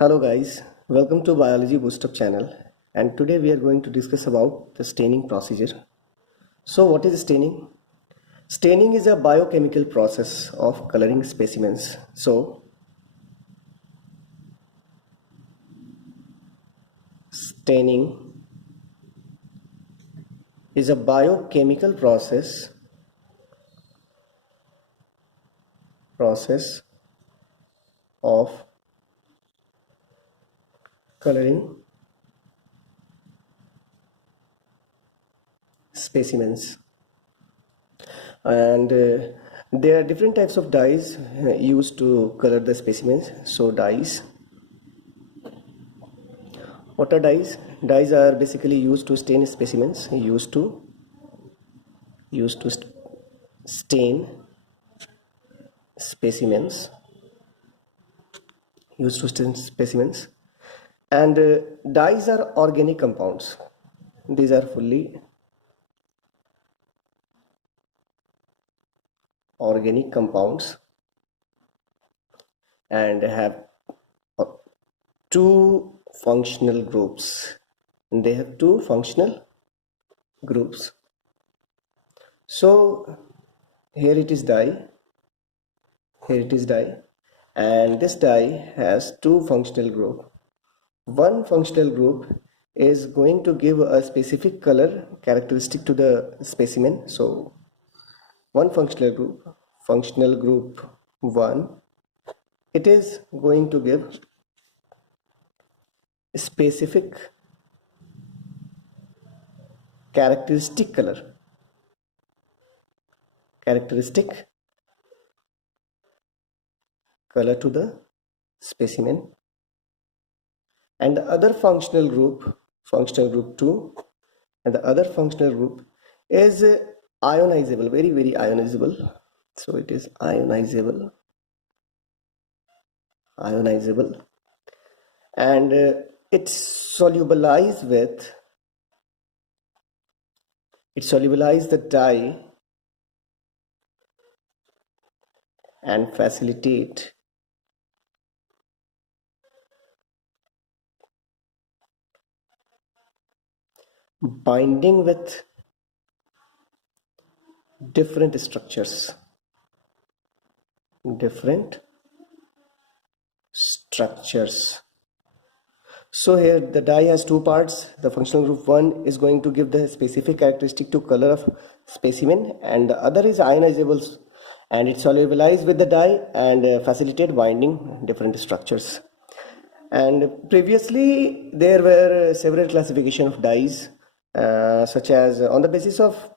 Hello guys, welcome to Biology Boost-Up channel, and today we are going to discuss about the staining procedure. So what is staining? Staining is a biochemical process of coloring specimens. So staining is a biochemical process of coloring specimens. And there are different types of dyes used to color the specimens. So dyes. What are dyes? Dyes are basically used to stain specimens, stain specimens, and dyes are organic compounds. These are fully organic compounds and have uh, two functional groups. They have two functional groups. So here it is dye, and this dye has two functional groups. One functional group is going to give a specific color characteristic to the specimen. So one functional group 1, it is going to give specific characteristic color to the specimen, and the other functional group 2, and the other functional group is ionizable, very ionizable. So it is ionizable, and it solubilize the dye and facilitate binding with different structures. So here the dye has two parts. The functional group 1 is going to give the specific characteristic to color of specimen, and the other is ionizable, and it solubilize with the dye and facilitate binding different structures. And previously there were several classification of dyes, such as on the basis of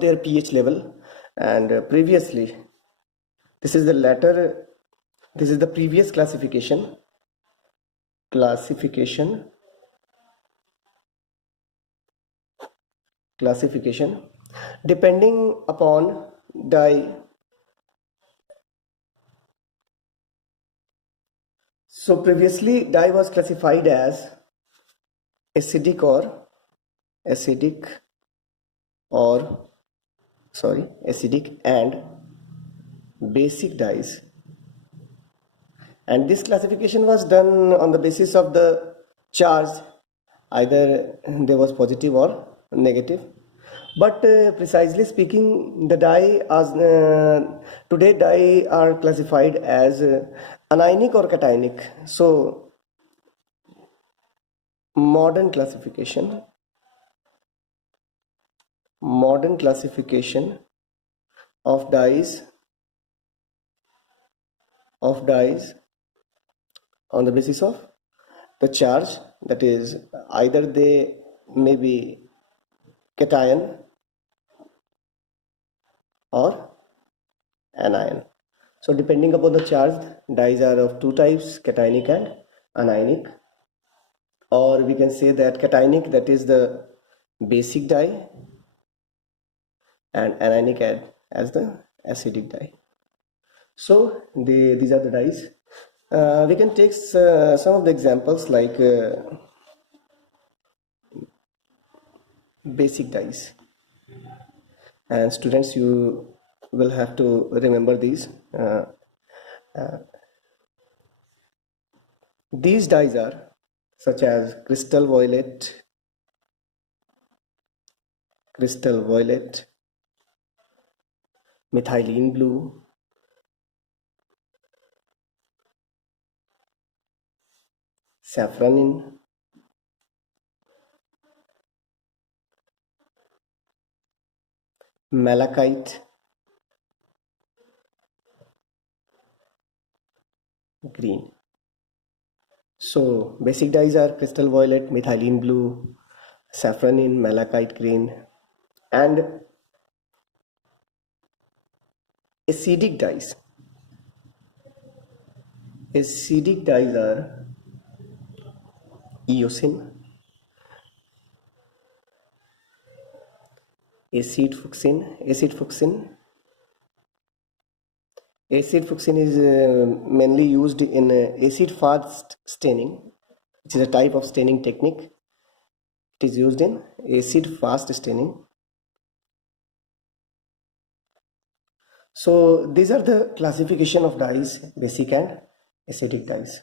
their pH level, and previously this is the previous classification depending upon dye. So previously dye was classified as acidic and basic dyes, and this classification was done on the basis of the charge, either there was positive or negative. But precisely speaking, the dye today dye are classified as anionic or cationic. So modern classification of dyes on the basis of the charge, that is either they may be cation or anion. So depending upon the charge, dyes are of two types, cationic and anionic, or we can say that cationic, that is the basic dye, and anionic as the acidic dye. So these are the dyes. We can take some of the examples, like basic dyes, and students, you will have to remember these. These dyes are such as crystal violet, methylene blue, saffronin, malachite, green. So basic dyes are crystal violet, methylene blue, saffronin, malachite green, and acidic dyes. Acidic dyes are eosin, acid fuchsin. Acid fuchsin is mainly used in acid fast staining, which is a type of staining technique. It is used in acid fast staining. So these are the classification of dyes, basic and acidic dyes.